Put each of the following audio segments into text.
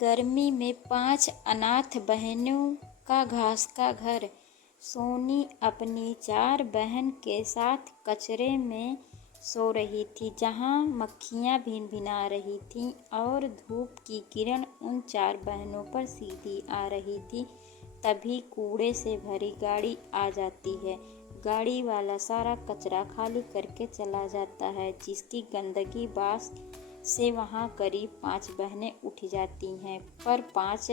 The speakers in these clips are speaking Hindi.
गर्मी में 5 अनाथ बहनों का घास का घर। सोनी अपनी 4 बहन के साथ कचरे में सो रही थी, जहाँ मक्खियाँ भिनभिना रही थीं और धूप की किरण उन 4 बहनों पर सीधी आ रही थी। तभी कूड़े से भरी गाड़ी आ जाती है। गाड़ी वाला सारा कचरा खाली करके चला जाता है, जिसकी गंदगी बास से वहाँ करीब 5 बहनें उठ जाती हैं। पर 5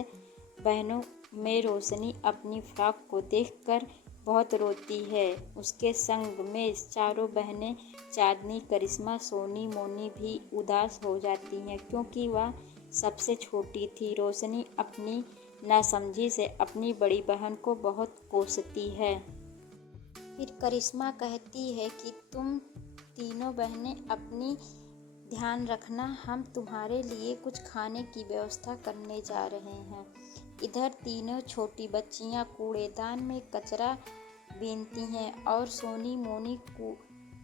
बहनों में रोशनी अपनी फ्रॉक को देखकर बहुत रोती है। उसके संग में चारों बहनें चांदनी, करिश्मा, सोनी, मोनी भी उदास हो जाती हैं, क्योंकि वह सबसे छोटी थी। रोशनी अपनी नासमझी से अपनी बड़ी बहन को बहुत कोसती है। फिर करिश्मा कहती है कि तुम तीनों बहनें अपनी ध्यान रखना, हम तुम्हारे लिए कुछ खाने की व्यवस्था करने जा रहे हैं। इधर तीनों छोटी बच्चियां कूड़ेदान में कचरा बीनती हैं और सोनी, मोनी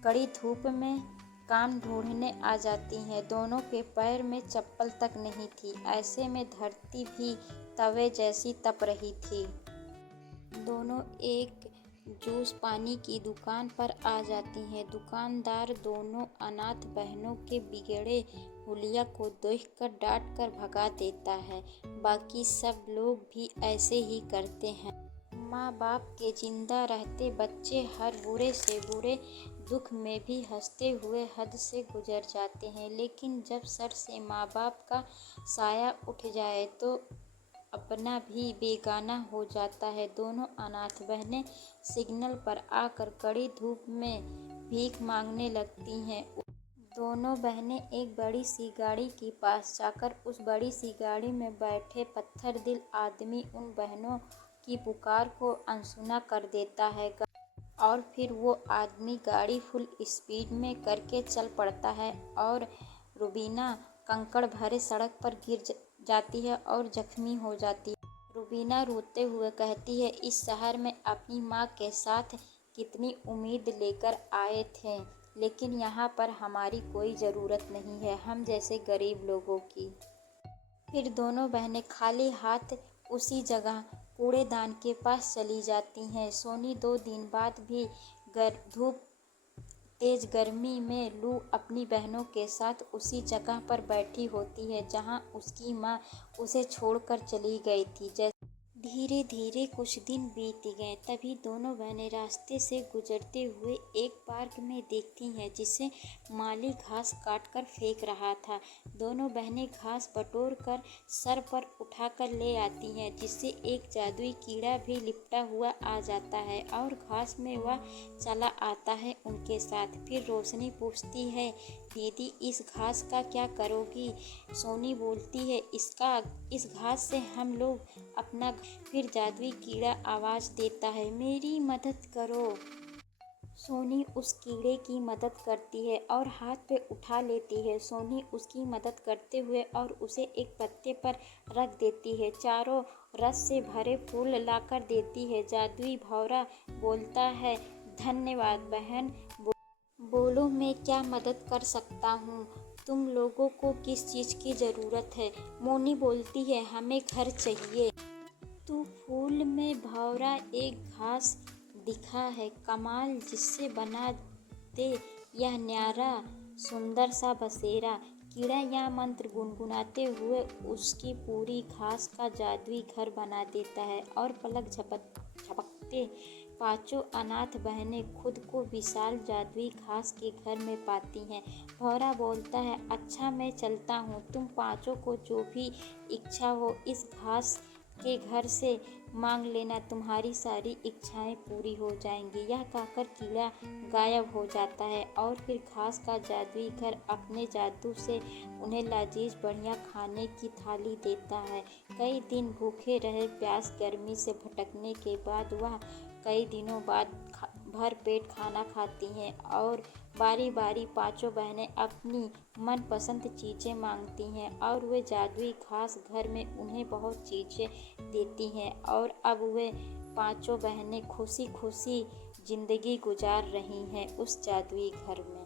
कड़ी धूप में काम ढूंढने आ जाती हैं। दोनों के पैर में चप्पल तक नहीं थी। ऐसे में धरती भी तवे जैसी तप रही थी। दोनों एक जूस पानी की दुकान पर आ जाती हैं। दुकानदार दोनों अनाथ बहनों के बिगड़े हुलिया को देखकर डांट कर भगा देता है। बाकी सब लोग भी ऐसे ही करते हैं। माँ बाप के जिंदा रहते बच्चे हर बुरे से बुरे दुख में भी हंसते हुए हद से गुजर जाते हैं, लेकिन जब सर से माँ बाप का साया उठ जाए तो अपना भी बेगाना हो जाता है। दोनों अनाथ बहनें सिग्नल पर आकर कड़ी धूप में भीख मांगने लगती हैं। दोनों बहनें एक बड़ी सी गाड़ी के पास जाकर उस बड़ी सी गाड़ी में बैठे पत्थर दिल आदमी उन बहनों की पुकार को अनसुना कर देता है और फिर वो आदमी गाड़ी फुल स्पीड में करके चल पड़ता है और रुबीना कंकड़ भरे सड़क पर गिर जाती है और जख्मी हो जाती है। रुबीना रोते हुए कहती है, इस शहर में अपनी माँ के साथ कितनी उम्मीद लेकर आए थे, लेकिन यहाँ पर हमारी कोई ज़रूरत नहीं है, हम जैसे गरीब लोगों की। फिर दोनों बहनें खाली हाथ उसी जगह कूड़ेदान के पास चली जाती हैं। सोनी 2 दिन बाद भी धूप तेज गर्मी में लू अपनी बहनों के साथ उसी जगह पर बैठी होती है, जहां उसकी माँ उसे छोड़कर चली गई थी। धीरे धीरे कुछ दिन बीत गए। तभी दोनों बहनें रास्ते से गुजरते हुए एक पार्क में देखती हैं, जिसे माली घास काटकर फेंक रहा था। दोनों बहनें घास बटोर कर सर पर उठाकर ले आती हैं, जिससे एक जादुई कीड़ा भी लिपटा हुआ आ जाता है और घास में वह चला आता है उनके साथ। फिर रोशनी पूछती है, दीदी इस घास का क्या करोगी? सोनी बोलती है, इस घास से हम लोग अपना। फिर जादुई कीड़ा आवाज देता है, मेरी मदद करो। सोनी उस कीड़े की मदद करती है और हाथ पे उठा लेती है। सोनी उसकी मदद करते हुए और उसे एक पत्ते पर रख देती है। चारों रस से भरे फूल लाकर देती है। जादुई भौरा बोलता है, धन्यवाद बहन। बोलो मैं क्या मदद कर सकता हूँ? तुम लोगों को किस चीज़ की ज़रूरत है? मोनी बोलती है, हमें घर चाहिए। तो फूल में भौरा एक घास दिखा है कमाल, जिससे बना दे यह न्यारा सुंदर सा बसेरा। कीड़ा यह मंत्र गुनगुनाते हुए उसकी पूरी घास का जादुई घर बना देता है और पलक झपकते 5 अनाथ बहनें खुद को विशाल जादुई घास के घर में पाती हैं। भौरा बोलता है, अच्छा मैं चलता हूँ, तुम 5 को जो भी इच्छा हो इस घास के घर से मांग लेना, तुम्हारी सारी इच्छाएं पूरी हो जाएंगी। यह कहकर कीड़ा गायब हो जाता है और फिर घास का जादुई घर अपने जादू से उन्हें लजीज बढ़िया खाने की थाली देता है। कई दिन भूखे रहे प्यास गर्मी से भटकने के बाद वह कई दिनों बाद भर पेट खाना खाती हैं और बारी बारी 5 बहनें अपनी मनपसंद चीज़ें मांगती हैं और वे जादुई घास घर में उन्हें बहुत चीज़ें देती हैं और अब वे 5 बहनें खुशी खुशी जिंदगी गुजार रही हैं उस जादुई घर में।